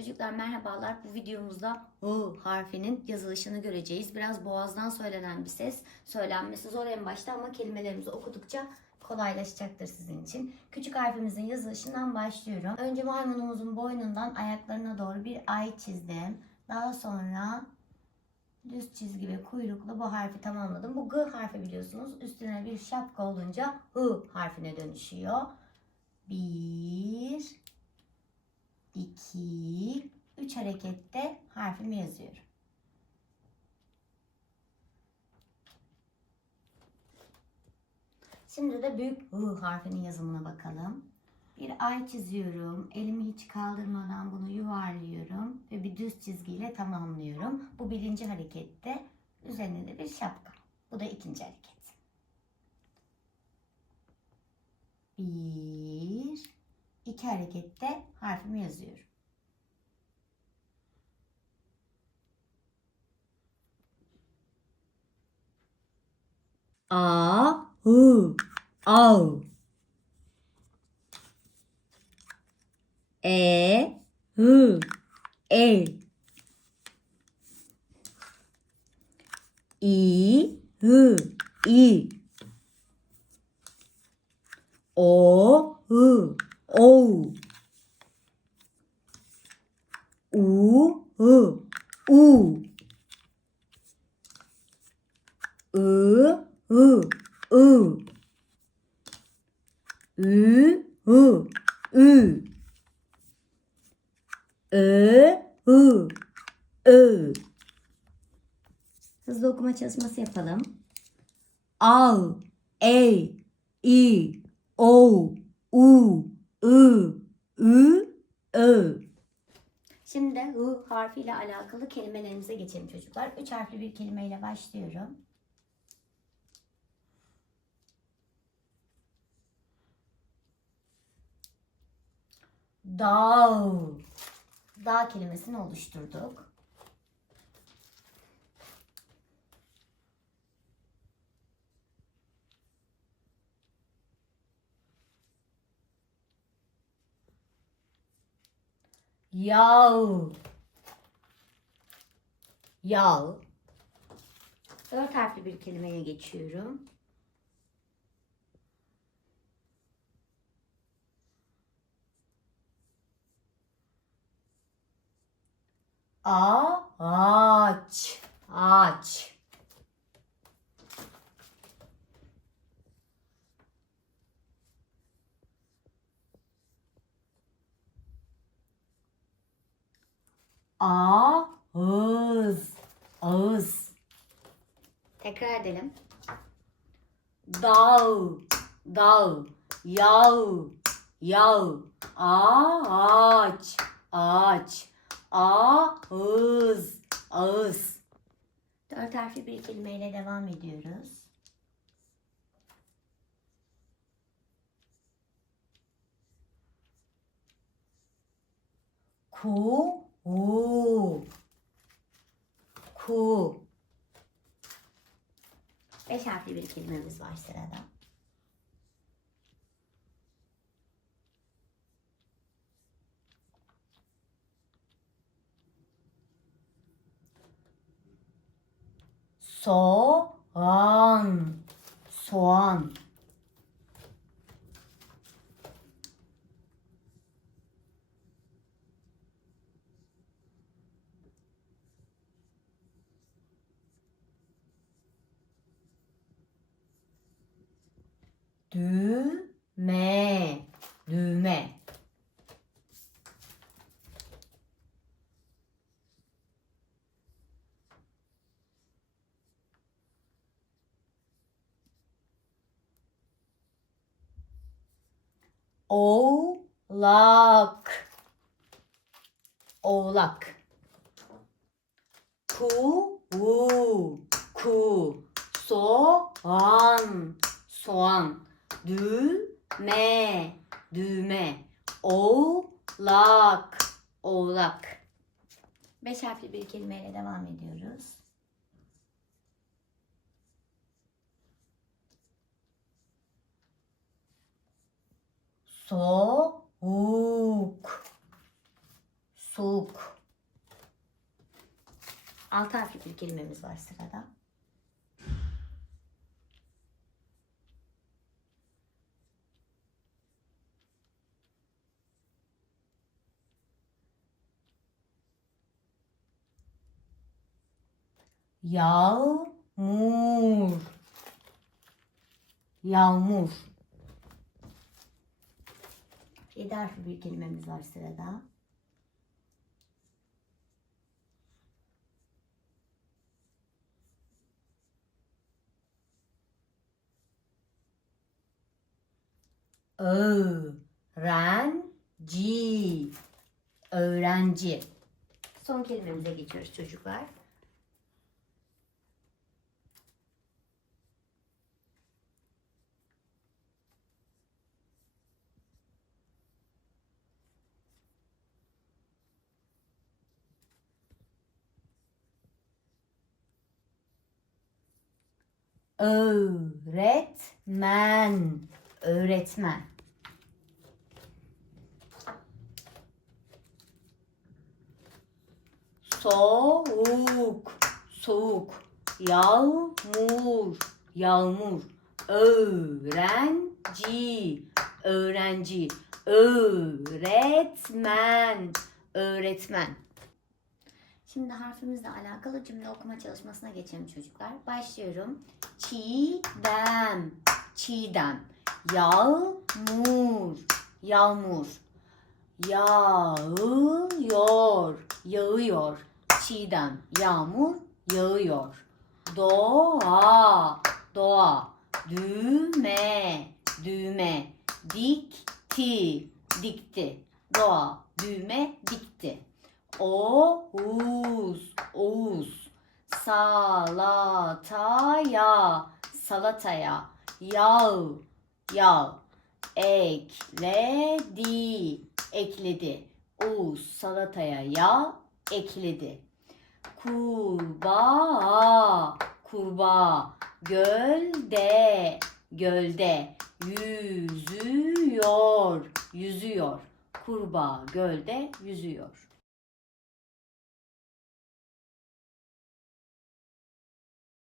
Çocuklar merhabalar. Bu videomuzda U harfinin yazılışını göreceğiz. Biraz boğazdan söylenen bir ses. Söylenmesi zor en başta ama kelimelerimizi okudukça kolaylaşacaktır sizin için. Küçük harfimizin yazılışından başlıyorum. Önce maymunumuzun boynundan ayaklarına doğru bir ay çizdim. Daha sonra düz çizgi ve kuyruklu bu harfi tamamladım. Bu G harfi biliyorsunuz üstüne bir şapka olunca I harfine dönüşüyor. Bir, iki, üç harekette harfimi yazıyorum. Şimdi de büyük I harfinin yazımına bakalım. Bir ay çiziyorum. Elimi hiç kaldırmadan bunu yuvarlıyorum ve bir düz çizgiyle tamamlıyorum. Bu birinci harekette üzerine de bir şapka. Bu da ikinci hareket. Bir, iki harekette harfimi yazıyorum. A, U, Au. E, Hı, E. İ, Hı, İ. O, Hı, O. U, Hı, U. I, Hı, I. Ü, Hı, Ü. Ö, Hı, Ö. Hızlı okuma çalışması yapalım. Al, E, I, O, U, Ü, Ü, Ö. Şimdi de H harfiyle alakalı kelimelerimize geçelim çocuklar. Üç harfli bir kelimeyle başlıyorum. Dağ. Dağ kelimesini oluşturduk. Yağ. Yağ. Dört harfli bir kelimeye geçiyorum. Ağaç ağaç ağız. Ağız. Tekrar edelim. Dağ dağ yağ yağ ağaç. Ağaç. Ağız. Ağız. Dört harfli bir kelimeyle devam ediyoruz. Ku. U. Ku. Beş harfli bir kelimemiz var sırada. Soğan. Soğan. Düğme. Düğme. Oğlak. Oğlak. Ku, u, ku. Soğan, soğan. Düğme, düğme. Oğlak, oğlak. Beş harfli bir kelimeyle devam ediyoruz. Soğuk. Soğuk. Altı harfli bir kelimemiz var sırada. Yağmur. Yağmur. Yedi harfli bir kelimemiz var sırada. Öğrenci. Öğrenci. Son kelimemize geçiyoruz çocuklar. Öğretmen. Öğretmen. Soğuk. Soğuk. Yağmur. Yağmur. Öğrenci. Öğrenci. Öğretmen. Öğretmen. Şimdi harfimizle alakalı cümle okuma çalışmasına geçelim çocuklar. Başlıyorum. Çiğdem. Çiğdem. Yağmur. Yağmur. Yağıyor. Yağıyor. Çiğdem. Yağmur. Yağıyor. Doğa. Doğa. Düğme. Düğme. Dikti. Dikti. Doğa. Düğme. Dikti. Oğuz, Oğuz, salataya, salataya, yağ, yağ, ekledi, ekledi. Oğuz salataya yağ ekledi. Kurbağa, kurbağa, gölde, gölde, yüzüyor, yüzüyor. Kurbağa gölde yüzüyor.